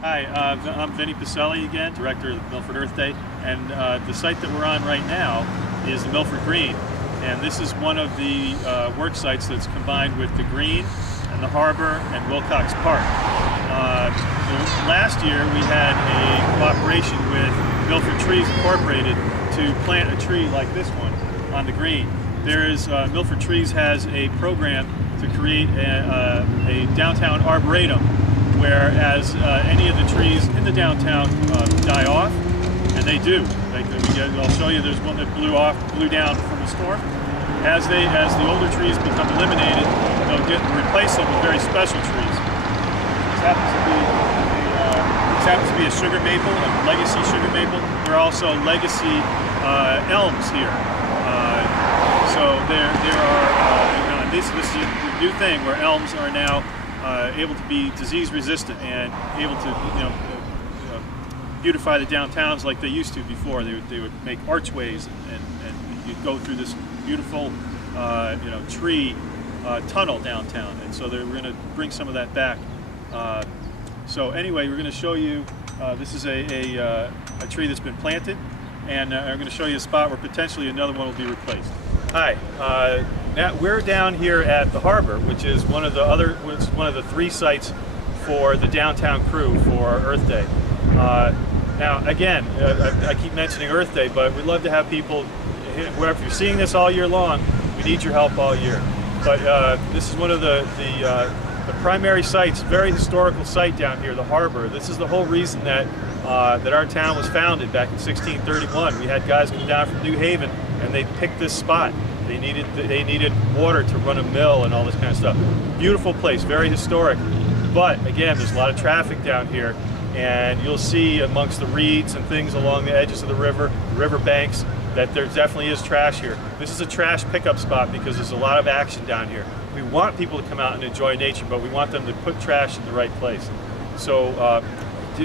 Hi, I'm Vinny Pacelli again, director of the Milford Earth Day, and the site that we're on right now is the Milford Green, and this is one of the work sites that's combined with the Green and the Harbor and Wilcox Park. Last year we had a cooperation with Milford Trees Incorporated to plant a tree like this one on the Green. Milford Trees has a program to create a downtown arboretum, whereas any of the trees in the downtown die off, and they do. I'll show you. There's one that blew down from the storm. As the older trees become eliminated, they'll get replaced with very special trees. This happens to be a sugar maple, a legacy sugar maple. There are also legacy elms here. So there are. This is a new thing where elms are now able to be disease resistant and able to beautify the downtowns like they used to before. They would make archways and you'd go through this beautiful tree tunnel downtown, and so we're going to bring some of that back. So anyway, we're going to show you, this is a tree that's been planted, and I'm going to show you a spot where potentially another one will be replaced. Hi. Now we're down here at the Harbor, which is one of the three sites for the downtown crew for Earth Day. Now again, I keep mentioning Earth Day, but we'd love to have people, wherever you're seeing this all year long, we need your help all year. But this is one of the primary sites, very historical site down here, the Harbor. This is the whole reason that our town was founded back in 1631. We had guys come down from New Haven, and they picked this spot. They needed water to run a mill and all this kind of stuff. Beautiful place, very historic. But again, there's a lot of traffic down here, and you'll see amongst the reeds and things along the edges of the river banks, that there definitely is trash here. This is a trash pickup spot because there's a lot of action down here. We want people to come out and enjoy nature, but we want them to put trash in the right place. So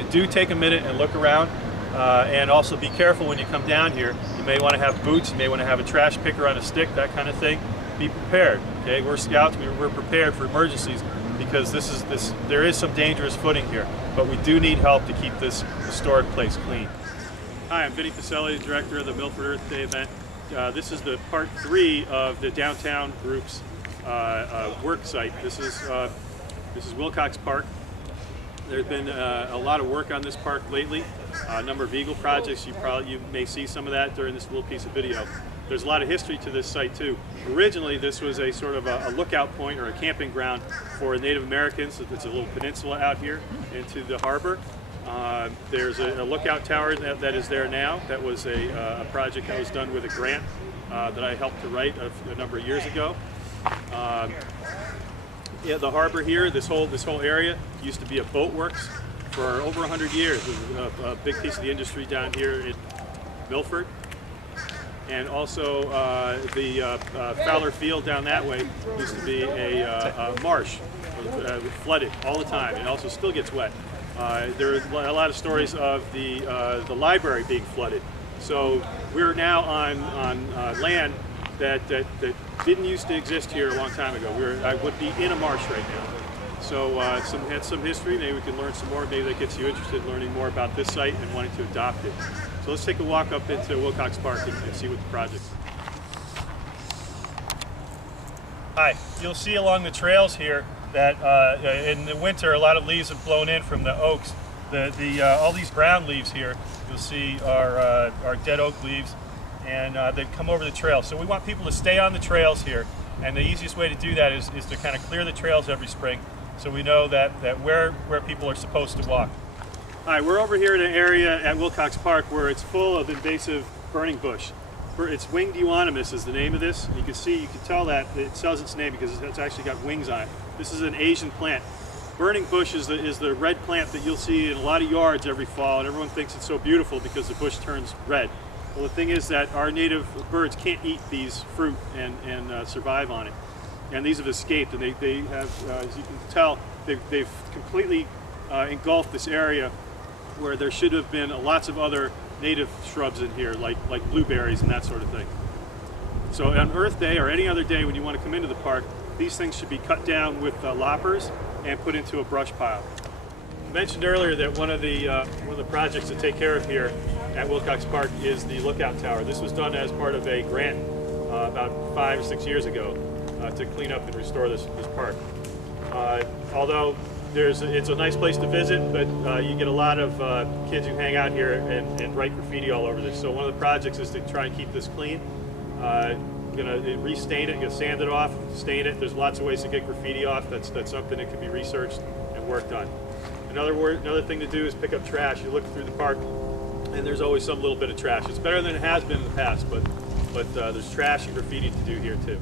do take a minute and look around, and also be careful when you come down here. You may want to have boots, you may want to have a trash picker on a stick, that kind of thing. Be prepared. Okay, we're scouts. We're prepared for emergencies because there is some dangerous footing here, but we do need help to keep this historic place clean. Hi, I'm Vinny Pacelli, director of the Milford Earth Day event. This is the part 3 of the downtown group's work site. This is Wilcox Park. There's been a lot of work on this park lately. A number of Eagle projects. You may see some of that during this little piece of video. There's a lot of history to this site too. Originally, this was a sort of a lookout point or a camping ground for Native Americans. It's a little peninsula out here into the harbor. There's a lookout tower that is there now. That was a project that was done with a grant that I helped to write a number of years ago. Yeah, the harbor here, this whole area used to be a boat works for over 100 years. It was a big piece of the industry down here in Milford. And also the Fowler Field down that way used to be a marsh. It flooded all the time. It also still gets wet. There are a lot of stories of the library being flooded. So we're now on land that didn't used to exist here a long time ago. I would be in a marsh right now. So had some history. Maybe we can learn some more. Maybe that gets you interested in learning more about this site and wanting to adopt it. So let's take a walk up into Wilcox Park and see what the project is. Hi, you'll see along the trails here that in the winter a lot of leaves have blown in from the oaks. All these brown leaves here you'll see are dead oak leaves, and they've come over the trail. So we want people to stay on the trails here, and the easiest way to do that is to kind of clear the trails every spring, so we know that where people are supposed to walk. Hi, we're over here in an area at Wilcox Park where it's full of invasive burning bush. It's winged euonymus is the name of this. You can tell that it sells its name because it's actually got wings on it. This is an Asian plant. Burning bush is the red plant that you'll see in a lot of yards every fall, and everyone thinks it's so beautiful because the bush turns red. Well, the thing is that our native birds can't eat these fruit and survive on it. And these have escaped, and they have, as you can tell, they've completely engulfed this area where there should have been lots of other native shrubs in here, like blueberries and that sort of thing. So on Earth Day or any other day when you want to come into the park, these things should be cut down with loppers and put into a brush pile. mentioned earlier that one of the projects to take care of here at Wilcox Park is the lookout tower. This was done as part of a grant about 5 or 6 years ago to clean up and restore this park. Although it's a nice place to visit, but you get a lot of kids who hang out here and write graffiti all over this. So one of the projects is to try and keep this clean. Gonna restain it, gonna sand it off, stain it. There's lots of ways to get graffiti off. That's something that can be researched and worked on. Another thing to do is pick up trash. You look through the park, and there's always some little bit of trash. It's better than it has been in the past, but there's trash and graffiti to do here too.